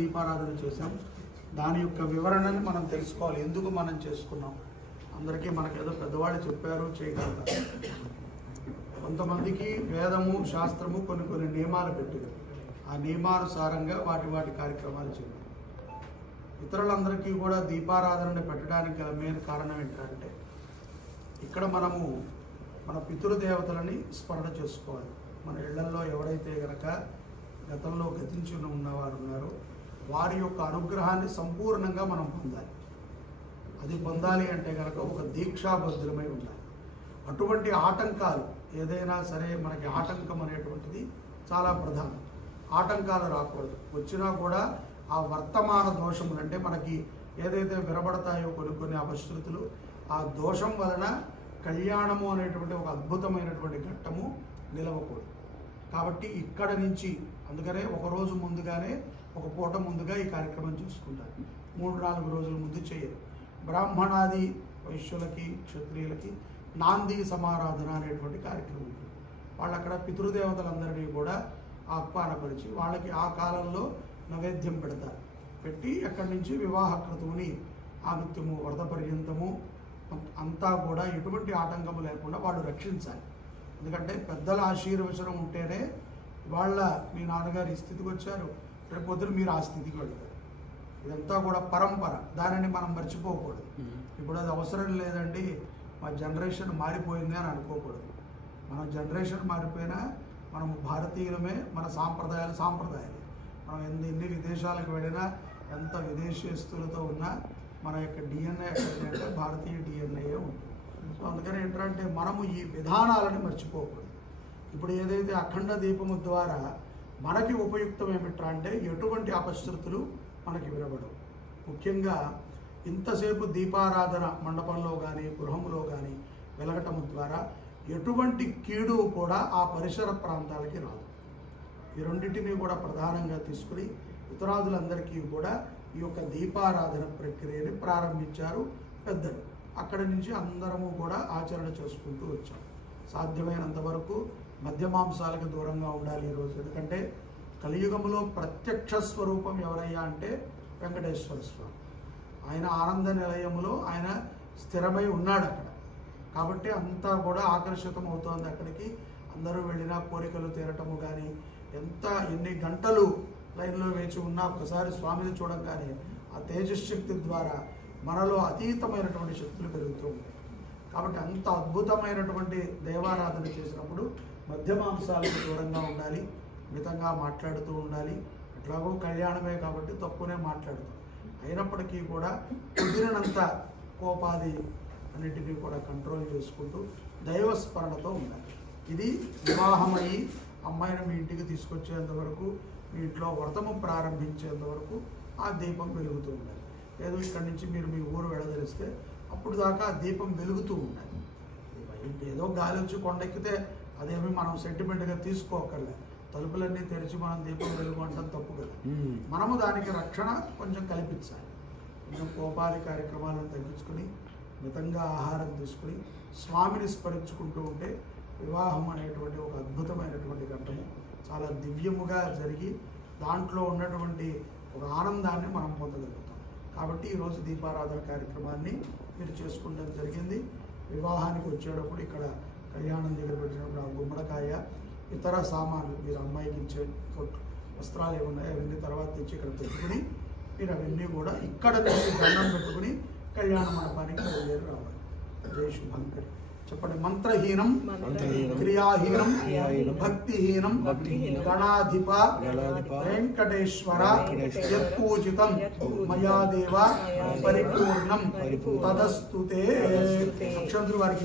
దీపారాధన చేశాం. దాని యొక్క వివరణని మనం తెలుసుకోవాలి. ఎందుకు మనం చేసుకున్నాం అందరికీ మనకేదో పెద్దవాళ్ళు చెప్పారు చేయగలుగుతారు. కొంతమందికి వేదము శాస్త్రము కొన్ని నియమాలు పెట్టింది. ఆ నియమానుసారంగా వాటి కార్యక్రమాలు చేయాలి. ఇతరులందరికీ కూడా దీపారాధనని పెట్టడానికి గల మెయిన్ కారణం ఏంటంటే ఇక్కడ మనము మన పితృదేవతలని స్మరణ చేసుకోవాలి. మన ఇళ్లలో ఎవరైతే గనక గతంలో గతించి ఉన్నవారు ఉన్నారో వారి యొక్క అనుగ్రహాన్ని సంపూర్ణంగా మనం పొందాలి. అది పొందాలి అంటే కనుక ఒక దీక్షాబద్ధులమై ఉండాలి. అటువంటి ఆటంకాలు ఏదైనా సరే మనకి ఆటంకం అనేటువంటిది చాలా ప్రధానం. ఆటంకాలు రాకూడదు. వచ్చినా కూడా ఆ వర్తమాన దోషములు అంటే మనకి ఏదైతే వినబడతాయో కొన్ని అపశృతులు, ఆ దోషం వలన కళ్యాణము అనేటువంటి ఒక అద్భుతమైనటువంటి ఘట్టము నిలవకూడదు. కాబట్టి ఇక్కడ నుంచి అందుకనే ఒకరోజు ముందుగానే ఒక పూట ముందుగా ఈ కార్యక్రమం చేసుకుంటారు. 3-4 రోజుల ముందు చేయరు. బ్రాహ్మణాది వైశ్యులకి క్షత్రియులకి నాంది సమారాధన అనేటువంటి కార్యక్రమం ఉంటుంది. వాళ్ళు అక్కడ పితృదేవతలందరినీ కూడా ఆహ్వానపరిచి వాళ్ళకి ఆ కాలంలో నైవేద్యం పెడతారు. పెట్టి అక్కడి నుంచి వివాహ క్రతువుని ఆమిత్యము వరద పర్యంతము అంతా కూడా ఎటువంటి ఆటంకము లేకుండా వాళ్ళు రక్షించాలి. ఎందుకంటే పెద్దల ఆశీర్వచనం ఉంటేనే వాళ్ళ మీ నాన్నగారు ఈ స్థితికి వచ్చారు, రేపు పొద్దున మీరు ఆ స్థితికి వెళ్తారు. ఇదంతా కూడా పరంపర, దానిని మనం మర్చిపోకూడదు. ఇప్పుడు అది అవసరం లేదండి, మా జనరేషన్ మారిపోయింది అని అనుకోకూడదు. మన జనరేషన్ మారిపోయినా మనం భారతీయులమే, మన సాంప్రదాయాలే. మనం ఎన్ని విదేశాలకు వెళ్ళినా ఎంత విదేశీస్తులతో ఉన్నా మన యొక్క డిఎన్ఏ ఎక్కడంటే భారతీయ డిఎన్ఏ ఉంటుంది. సో అందుకని ఏంటంటే మనము ఈ విధానాలను మర్చిపోకూడదు. ఇప్పుడు ఏదైతే అఖండ దీపము ద్వారా మనకి ఉపయుక్తం ఏమిట్రా అంటే ఎటువంటి అపశృతులు మనకి వినబడవు. ముఖ్యంగా ఇంతసేపు దీపారాధన మండపంలో కానీ గృహంలో కానీ వెలగటం ద్వారా ఎటువంటి కీడు కూడా ఆ పరిసర ప్రాంతాలకి రాదు. ఈ రెండింటినీ కూడా ప్రధానంగా తీసుకుని ఉత్తరాదులందరికీ కూడా ఈ యొక్క దీపారాధన ప్రక్రియని ప్రారంభించారు పెద్దలు. అక్కడి నుంచి అందరము కూడా ఆచరణ చేసుకుంటూ వచ్చాం. సాధ్యమైనంత వరకు మద్యమాంసాలకు దూరంగా ఉండాలి ఈరోజు. ఎందుకంటే కలియుగంలో ప్రత్యక్ష స్వరూపం ఎవరయ్యా అంటే వెంకటేశ్వర స్వామి. ఆయన ఆనంద నిలయములో ఆయన స్థిరమై ఉన్నాడు అక్కడ. కాబట్టి అంతా కూడా ఆకర్షితం అవుతోంది అక్కడికి. అందరూ వెళ్ళినా కోరికలు తీరటము కానీ ఎన్ని గంటలు లైన్లో వేచి ఉన్నా ఒకసారి స్వామిని చూడంగానే ఆ తేజశక్తి ద్వారా మనలో అతీతమైనటువంటి శక్తులు పెరుగుతూ ఉంటాయి. కాబట్టి అంత అద్భుతమైనటువంటి దేవారాధన చేసినప్పుడు మద్యమాంసాలకు దూరంగా ఉండాలి, మితంగా మాట్లాడుతూ ఉండాలి. ఎట్లాగో కళ్యాణమే కాబట్టి తక్కువనే మాట్లాడుతాం. అయినప్పటికీ కూడా కుదిరినంత కోపాది అన్నిటినీ కూడా కంట్రోల్ చేసుకుంటూ దైవస్మరణతో ఉండాలి. ఇది వివాహమయ్యి అమ్మాయిని మీ ఇంటికి తీసుకొచ్చేంత వరకు, మీ ఇంట్లో వ్రతము ప్రారంభించేంత వరకు ఆ దీపం వెలుగుతూ ఉండాలి. ఏదో ఇక్కడి నుంచి మీరు మీ ఊరు వెళ్ళదలిస్తే అప్పుడు దాకా ఆ దీపం వెలుగుతూ ఉండాలి. ఏదో గాలి వచ్చి కొండెక్కితే అదేమి మనం సెంటిమెంట్గా తీసుకోకర్లే. తలుపులన్నీ తెరిచి మనం దీపం వెలుగు అంటాం తప్పు కదా. మనము దానికి రక్షణ కొంచెం కల్పించాలి. కొంచెం కోపాది కార్యక్రమాలను తగ్గించుకుని మితంగా ఆహారం తీసుకుని స్వామిని స్మరించుకుంటూ ఉంటే వివాహం అనేటువంటి ఒక అద్భుతమైనటువంటి ఘట్టము చాలా దివ్యముగా జరిగి దాంట్లో ఉన్నటువంటి ఒక ఆనందాన్ని మనం పొందగలుగుతాం. కాబట్టి ఈరోజు దీపారాధన కార్యక్రమాన్ని మీరు చేసుకోవడం జరిగింది. వివాహానికి వచ్చేటప్పుడు ఇక్కడ కళ్యాణం దగ్గర పెట్టినప్పుడు ఆ గుమ్మడికాయ ఇతర సామాన్లు మీరు అమ్మాయికి ఇచ్చే వస్త్రాలు ఏమున్నాయో అవన్నీ తర్వాత తెచ్చి ఇక్కడ పెట్టుకుని మీరు అవన్నీ కూడా ఇక్కడ నుంచి దండం పెట్టుకుని కళ్యాణ మండపానికి బయలుదేరి రావాలి. జై శుభంకరి చెప్పండి. మంత్రహీనం క్రియాహీనం భక్తిహీనం గణాధిప వెంకటేశ్వర యత్పూజితం మయా దేవ పరిపూర్ణం తదస్తుతే. అక్షంతులు వారికి